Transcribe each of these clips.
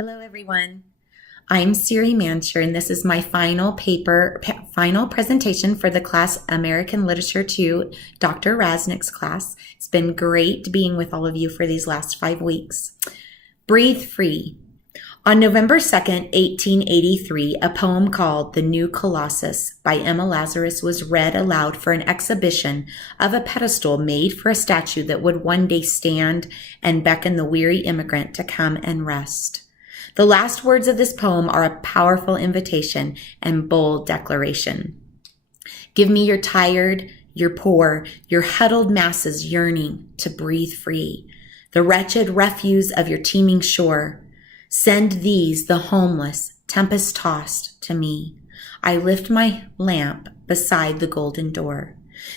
Hello, everyone. I'm Siri Mancher, and this is my final presentation for the class American Literature 2, Dr. Rasnick's class. It's been great being with all of you for these last 5 weeks. Breathe Free. On November 2nd, 1883, a poem called The New Colossus by Emma Lazarus was read aloud for an exhibition of a pedestal made for a statue that would one day stand and beckon the weary immigrant to come and rest. The last words of this poem are a powerful invitation and bold declaration. Give me your tired, your poor, your huddled masses yearning to breathe free, the wretched refuse of your teeming shore. Send these, the homeless, tempest-tossed, to me. I lift my lamp beside the golden door.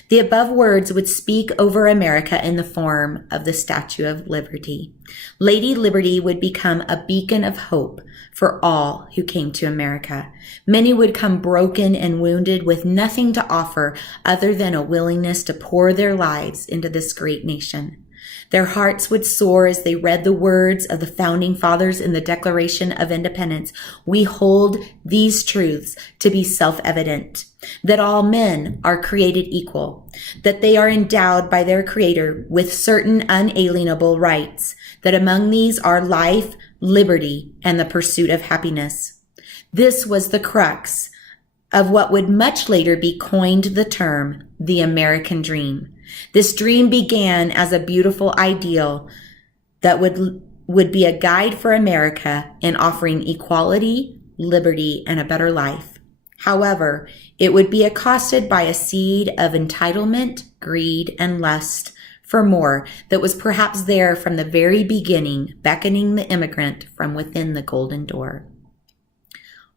The above words would speak over America in the form of the Statue of Liberty. Lady Liberty would become a beacon of hope for all who came to America. Many would come broken and wounded with nothing to offer other than a willingness to pour their lives into this great nation. Their hearts would soar as they read the words of the founding fathers in the Declaration of Independence. We hold these truths to be self-evident, that all men are created equal, that they are endowed by their Creator with certain unalienable rights, that among these are life, liberty, and the pursuit of happiness. This was the crux of what would much later be coined the term, the American Dream. This dream began as a beautiful ideal that would be a guide for America in offering equality, liberty, and a better life. However, it would be accosted by a seed of entitlement, greed, and lust for more that was perhaps there from the very beginning, beckoning the immigrant from within the golden door.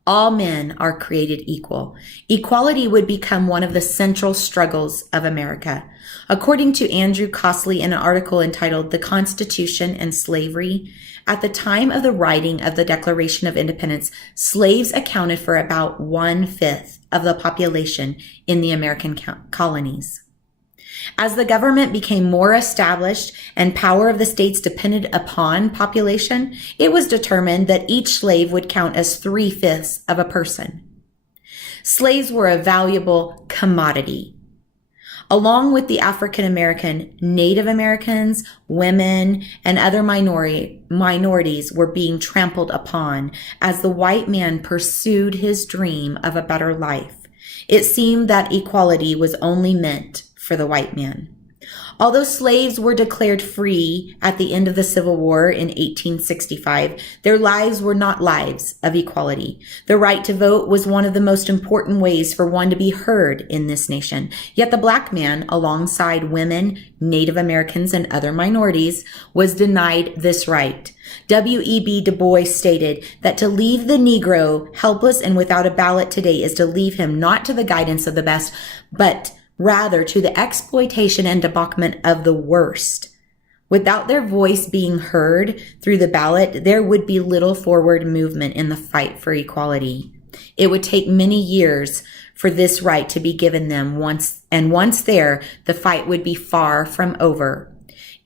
All men are created equal. Equality would become one of the central struggles of America. According to Andrew Costley in an article entitled The Constitution and Slavery, at the time of the writing of the Declaration of Independence, slaves accounted for about 1/5 of the population in the American colonies. As the government became more established and power of the states depended upon population, it was determined that each slave would count as 3/5 of a person. Slaves were a valuable commodity. Along with the African American, Native Americans, women, and other minorities were being trampled upon as the white man pursued his dream of a better life. It seemed that equality was only meant for the white man. Although slaves were declared free at the end of the Civil War in 1865, their lives were not lives of equality. The right to vote was one of the most important ways for one to be heard in this nation. Yet the black man, alongside women, Native Americans, and other minorities, was denied this right. W.E.B. Du Bois stated that to leave the Negro helpless and without a ballot today is to leave him not to the guidance of the best, but rather to the exploitation and debauchement of the worst. Without their voice being heard through the ballot, there would be little forward movement in the fight for equality. It would take many years for this right to be given them once there, the fight would be far from over.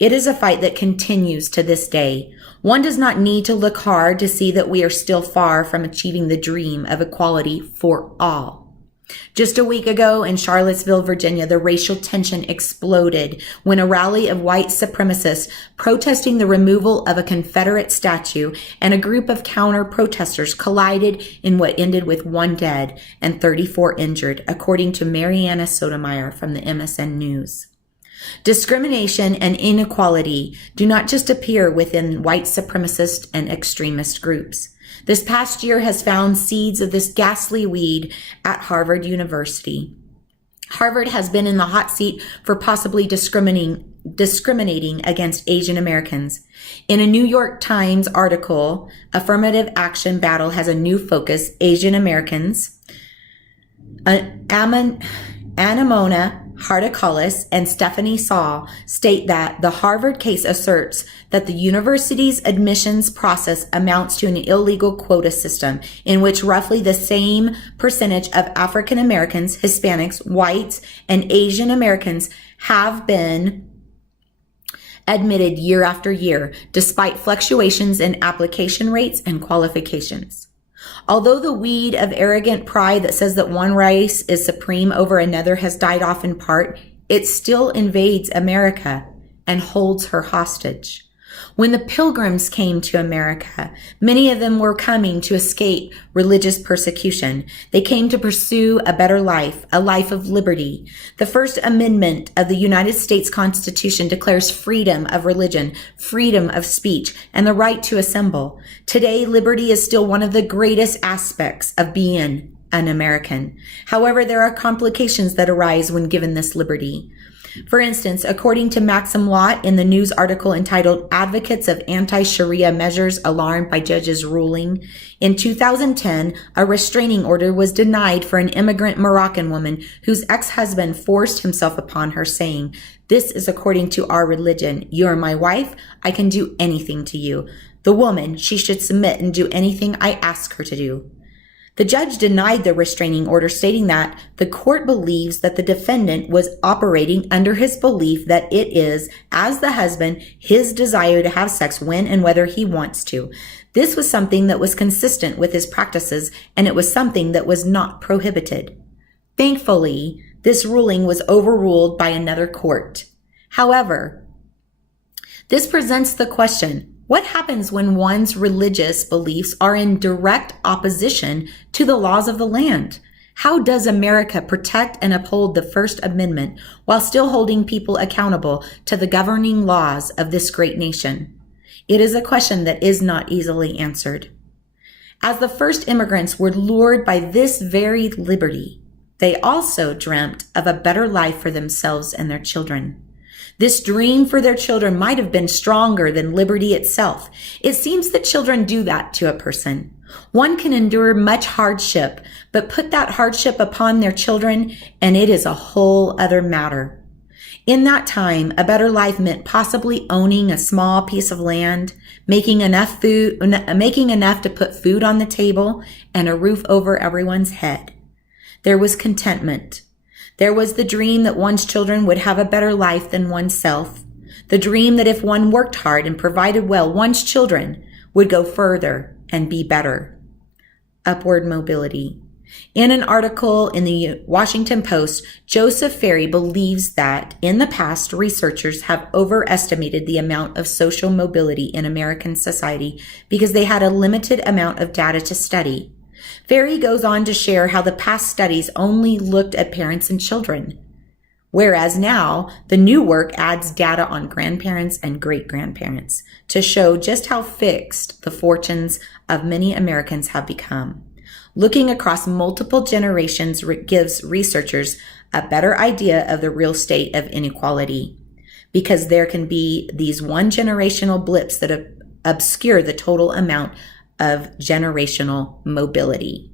It is a fight that continues to this day. One does not need to look hard to see that we are still far from achieving the dream of equality for all. Just a week ago in Charlottesville, Virginia, the racial tension exploded when a rally of white supremacists protesting the removal of a Confederate statue and a group of counter-protesters collided in what ended with 1 dead and 34 injured, according to Mariana Sotomayor from the MSN News. Discrimination and inequality do not just appear within white supremacist and extremist groups. This past year has found seeds of this ghastly weed at Harvard University. Harvard has been in the hot seat for possibly discriminating against Asian Americans. In a New York Times article, Affirmative Action Battle has a new focus: Asian Americans. Anamona Hardicalis and Stephanie Saul state that the Harvard case asserts that the university's admissions process amounts to an illegal quota system in which roughly the same percentage of African Americans, Hispanics, whites, and Asian Americans have been admitted year after year, despite fluctuations in application rates and qualifications. Although the weed of arrogant pride that says that one race is supreme over another has died off in part, it still invades America and holds her hostage. When the Pilgrims came to America, many of them were coming to escape religious persecution. They came to pursue a better life, a life of liberty. The First Amendment of the United States Constitution declares freedom of religion, freedom of speech, and the right to assemble. Today, liberty is still one of the greatest aspects of being an American. However, there are complications that arise when given this liberty. For instance, according to Maxim Lott in the news article entitled Advocates of Anti-Sharia Measures Alarmed by Judge's Ruling, in 2010, a restraining order was denied for an immigrant Moroccan woman whose ex-husband forced himself upon her, saying, "This is according to our religion. You are my wife. I can do anything to you. The woman, she should submit and do anything I ask her to do." The judge denied the restraining order, stating that the court believes that the defendant was operating under his belief that it is, as the husband, his desire to have sex when and whether he wants to. This was something that was consistent with his practices, and it was something that was not prohibited. Thankfully, this ruling was overruled by another court. However, this presents the question, what happens when one's religious beliefs are in direct opposition to the laws of the land? How does America protect and uphold the First Amendment while still holding people accountable to the governing laws of this great nation? It is a question that is not easily answered. As the first immigrants were lured by this very liberty, they also dreamt of a better life for themselves and their children. This dream for their children might have been stronger than liberty itself. It seems that children do that to a person. One can endure much hardship, but put that hardship upon their children, and it is a whole other matter. In that time, a better life meant possibly owning a small piece of land, making enough to put food on the table, and a roof over everyone's head. There was contentment. There was the dream that one's children would have a better life than oneself. The dream that if one worked hard and provided well, one's children would go further and be better. Upward mobility. In an article in the Washington Post, Joseph Ferry believes that in the past, researchers have overestimated the amount of social mobility in American society because they had a limited amount of data to study. Ferry goes on to share how the past studies only looked at parents and children, whereas now the new work adds data on grandparents and great-grandparents to show just how fixed the fortunes of many Americans have become. Looking across multiple generations gives researchers a better idea of the real state of inequality, because there can be these one-generational blips that obscure the total amount of generational mobility.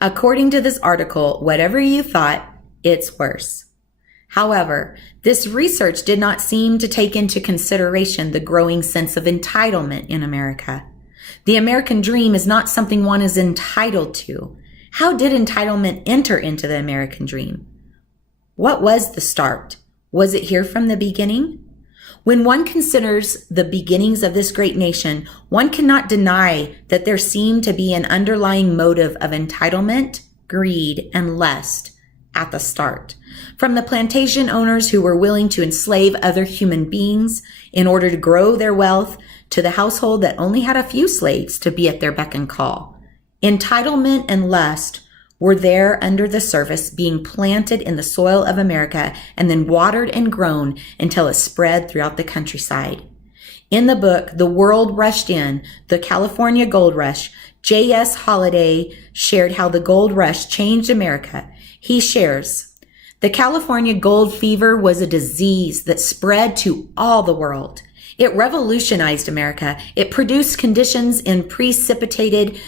According to this article, whatever you thought, it's worse. However, this research did not seem to take into consideration the growing sense of entitlement in America. The American dream is not something one is entitled to. How did entitlement enter into the American dream? What was the start? Was it here from the beginning? When one considers the beginnings of this great nation, one cannot deny that there seemed to be an underlying motive of entitlement, greed, and lust at the start. From the plantation owners who were willing to enslave other human beings in order to grow their wealth, to the household that only had a few slaves to be at their beck and call. Entitlement and lust were there under the surface, being planted in the soil of America and then watered and grown until it spread throughout the countryside. In the book, The World Rushed In, The California Gold Rush, J.S. Holliday shared how the gold rush changed America. He shares, "The California gold fever was a disease that spread to all the world. It revolutionized America. It produced conditions that precipitated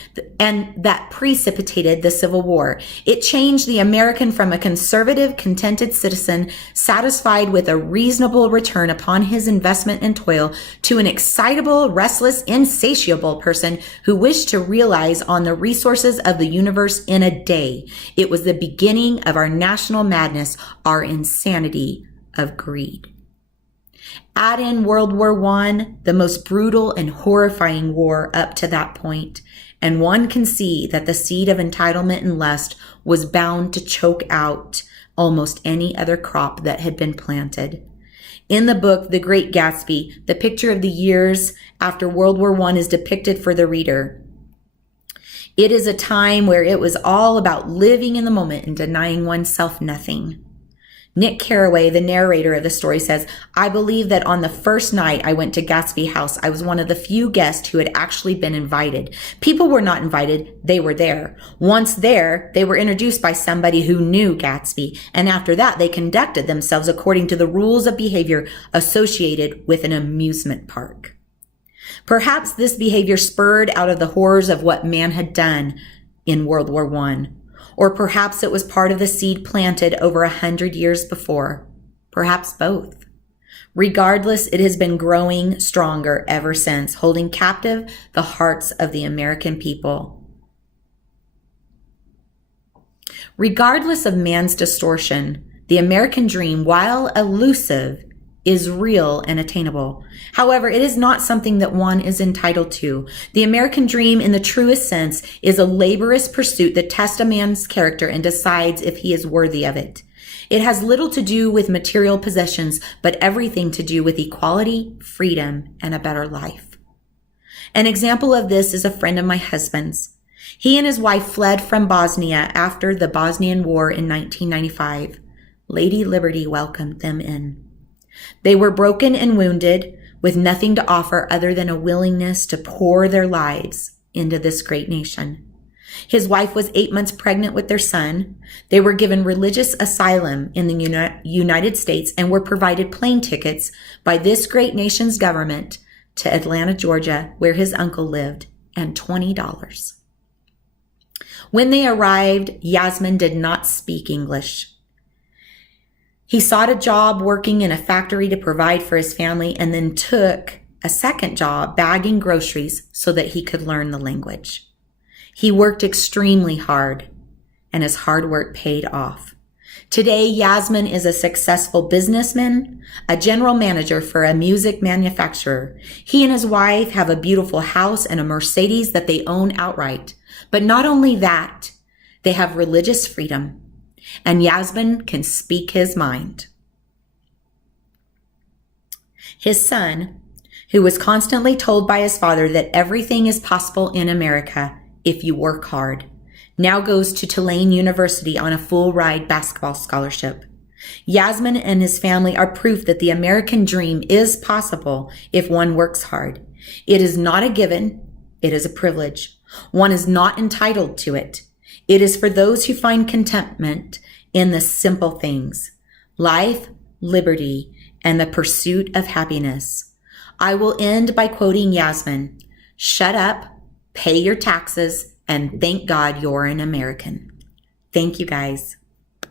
the Civil War. It changed the American from a conservative, contented citizen, satisfied with a reasonable return upon his investment and toil, to an excitable, restless, insatiable person who wished to realize on the resources of the universe in a day. It was the beginning of our national madness, our insanity of greed." Add in World War I, the most brutal and horrifying war up to that point, and one can see that the seed of entitlement and lust was bound to choke out almost any other crop that had been planted. In the book, The Great Gatsby, the picture of the years after World War I is depicted for the reader. It is a time where it was all about living in the moment and denying oneself nothing. Nick Carraway, the narrator of the story, says, I believe that on the first night I went to Gatsby House, I was one of the few guests who had actually been invited. People were not invited, they were there. Once there, they were introduced by somebody who knew Gatsby, and after that they conducted themselves according to the rules of behavior associated with an amusement park. Perhaps this behavior spurred out of the horrors of what man had done in World War I. Or perhaps it was part of the seed planted over 100 years before. Perhaps both. Regardless, it has been growing stronger ever since, holding captive the hearts of the American people. Regardless of man's distortion, the American dream, while elusive, is real and attainable. However, it is not something that one is entitled to. The American dream, in the truest sense, is a laborious pursuit that tests a man's character and decides if he is worthy of it. It has little to do with material possessions, but everything to do with equality, freedom, and a better life. An example of this is a friend of my husband's. He and his wife fled from Bosnia after the Bosnian War in 1995. Lady Liberty welcomed them in. They were broken and wounded, with nothing to offer other than a willingness to pour their lives into this great nation. His wife was 8 months pregnant with their son. They were given religious asylum in the United States and were provided plane tickets by this great nation's government to Atlanta, Georgia, where his uncle lived, and $20. When they arrived, Yasmin did not speak English. He sought a job working in a factory to provide for his family and then took a second job bagging groceries so that he could learn the language. He worked extremely hard, and his hard work paid off. Today, Yasmin is a successful businessman, a general manager for a music manufacturer. He and his wife have a beautiful house and a Mercedes that they own outright. But not only that, they have religious freedom. And Yasmin can speak his mind. His son, who was constantly told by his father that everything is possible in America if you work hard, now goes to Tulane University on a full-ride basketball scholarship. Yasmin and his family are proof that the American dream is possible if one works hard. It is not a given, it is a privilege. One is not entitled to it. It is for those who find contentment in the simple things: life, liberty, and the pursuit of happiness. I will end by quoting Yasmin: "Shut up, pay your taxes, and thank God you're an American." Thank you, guys.